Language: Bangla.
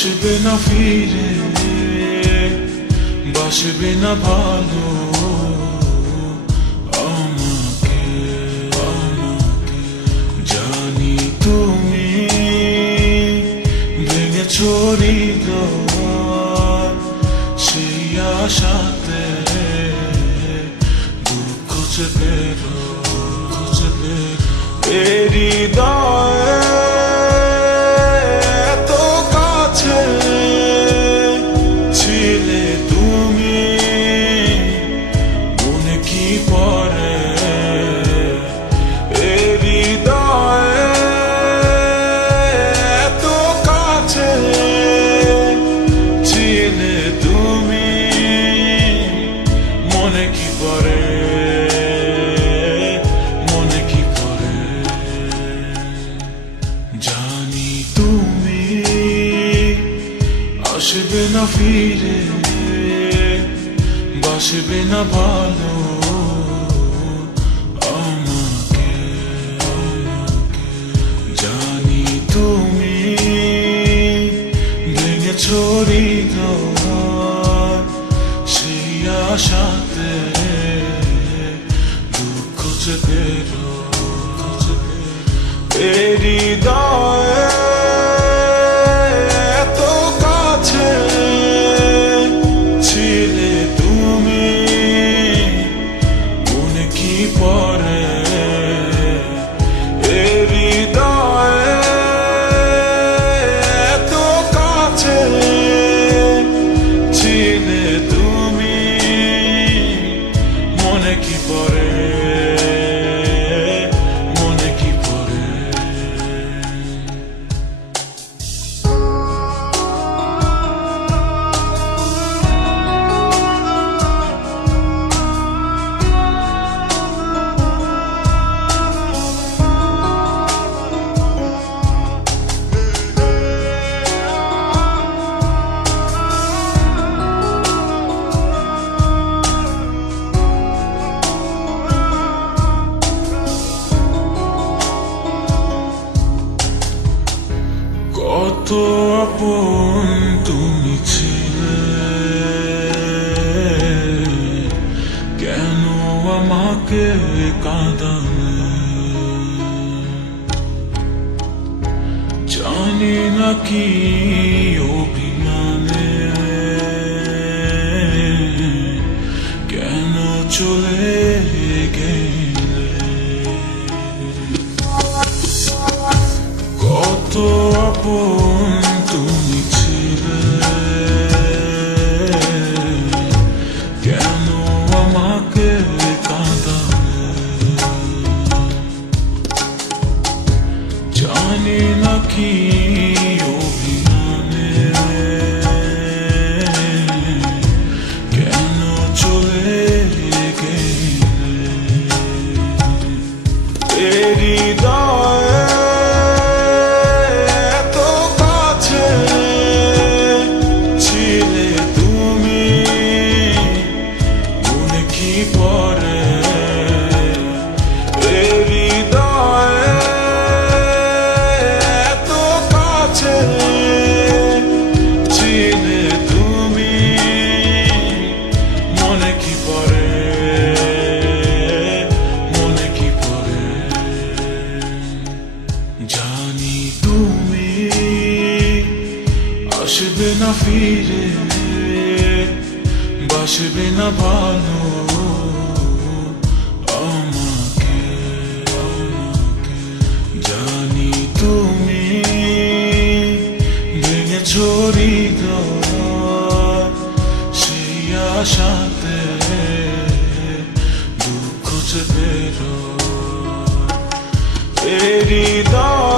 আসবে না ফিরে, বাসবে না ভালো আমাকে। জানি তুমি ভেঙেছো হৃদয়, সেই আশাতে দুঃখ চেপে হৃদয় এত কাছে ছিলে তুমি, মনে কি পড়ে হৃদয় এত কাছে ছিলে তুমি, মনে কি পড়ে আসবে না ফিরে, বাসবে না ভালো আমাকে। জানি তুমি ভেঙেছো হৃদয়, সেই আশাতে দুঃখ চেপে হৃদয় কত আপন তুমি ছিলে, কেন আমাকে কাঁদালে? জানি না কি অভিমানে কেন চলে গেলে। কত আপন তুমি ছিলে, কেন আমাকে কাঁদালে? জানি না কি অভিমানে কেন চলে গেলে। হৃদয় জানি তুমি আসবে না ফিরে, বাসবে না ভালো আমাকে। জানি তুমি ভেঙেছো হৃদয়, সেই আশাতে দুঃখ চেপে হৃদয়